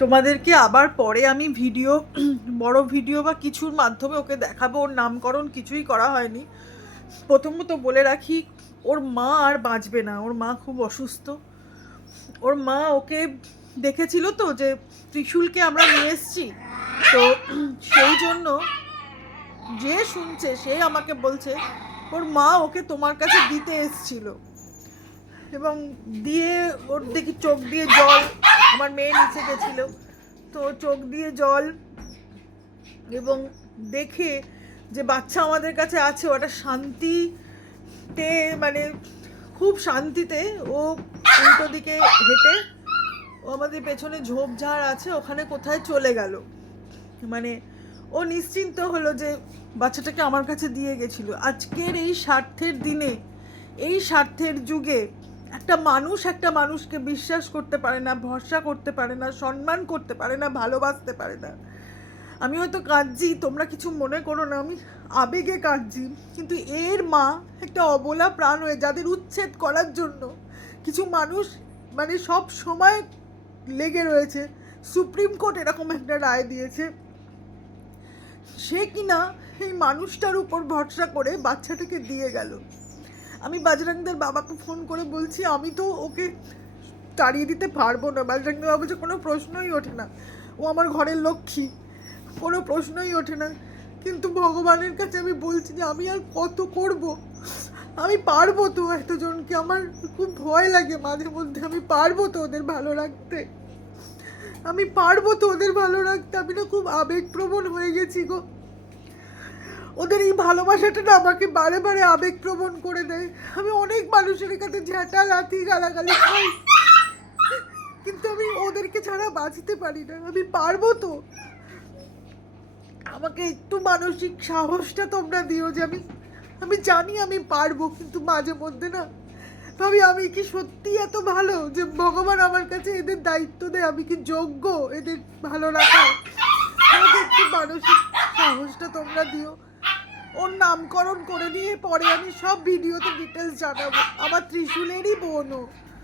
তোমাদেরকে আবার পরে আমি ভিডিও বড় ভিডিও বা কিছুর মাধ্যমে ওকে দেখাবো। ওর নামকরণ কিছুই করা হয়নি। প্রথমত বলে রাখি, ওর মা আর বাঁচবে না, ওর মা খুব অসুস্থ। ওর মা ওকে দেখেছিল তো যে ত্রিশূলকে আমরা নিয়ে এসছি, তো সেই জন্য যে শুনছে সে আমাকে বলছে ওর মা ওকে তোমার কাছে দিতে এসছিল, এবং দিয়ে ওর দেখি চোখ দিয়ে জল, আমার মেয়ে নিচে গেছিল তো চোখ দিয়ে জল, এবং দেখে যে বাচ্চা আমাদের কাছে আছে ওটা শান্তিতে, মানে খুব শান্তিতে ও উল্টো দিকে হেঁটে, ও আমাদের পেছনে ঝোপঝাড় আছে ওখানে কোথায় চলে গেল। মানে ও নিশ্চিন্ত হলো যে বাচ্চাটাকে আমার কাছে দিয়ে গেছিলো। আজকের এই স্বার্থের দিনে, এই স্বার্থের যুগে একটা মানুষ একটা মানুষকে বিশ্বাস করতে পারে না, ভরসা করতে পারে না, সম্মান করতে পারে না, ভালোবাসতে পারে না। আমি হয়তো কাঁদছি, তোমরা কিছু মনে করো না, আমি আবেগে কাঁদছি, কিন্তু এর মা একটা অবলা প্রাণ হয়ে যাদের উচ্ছেদ করার জন্য কিছু মানুষ মানে সব সময় লেগে রয়েছে। সুপ্রিম কোর্ট এরকম একটা রায় দিয়েছে, সে কিনা এই মানুষটার উপর ভরসা করে বাচ্চাটাকে দিয়ে গেল। আমি বাজরাংদের বাবাকে ফোন করে বলছি আমি তো ওকে তাড়িয়ে দিতে পারবো না। বাজরাংদের বাবা বলছে কোনো প্রশ্নই ওঠে না, ও আমার ঘরের লক্ষ্মী, কোনো প্রশ্নই ওঠে না। কিন্তু ভগবানের কাছে আমি বলছি যে আমি আর কত করব, আমি পারবো তো এতজনকে, আমার খুব ভয় লাগে মাঝে মধ্যে, আমি পারবো তো ওদের ভালো রাখতে, আমি পারবো তো ওদের ভালো রাখতে। আমি না খুব আবেগপ্রবণ হয়ে গেছি গো। ওদের এই ভালোবাসাটা না আমাকে বারে বারে আবেগপ্রবণ করে দেয়। আমি অনেক মানুষের কাছে ঝাঁটা লাথি গালাগালি খাই, কিন্তু আমি ওদেরকে ছাড়া বাঁচতে পারি না। আমি পারবো তো, আমাকে একটু মানসিক সাহসটা তোমরা দিও যে আমি জানি আমি পারবো, কিন্তু মাঝে মধ্যে না ভাবি আমি কি সত্যি এত ভালো যে ভগবান আমার কাছে এদের দায়িত্ব দেয়, আমি কি যোগ্য এদের ভালো রাখার? আমাকে একটু মানসিক সাহসটা তোমরা দিও। ওর নামকরণ করে নিয়ে পরে আমি সব ভিডিওতে ডিটেলস জানাবো। আমার ত্রিশূলেরই বোন ও।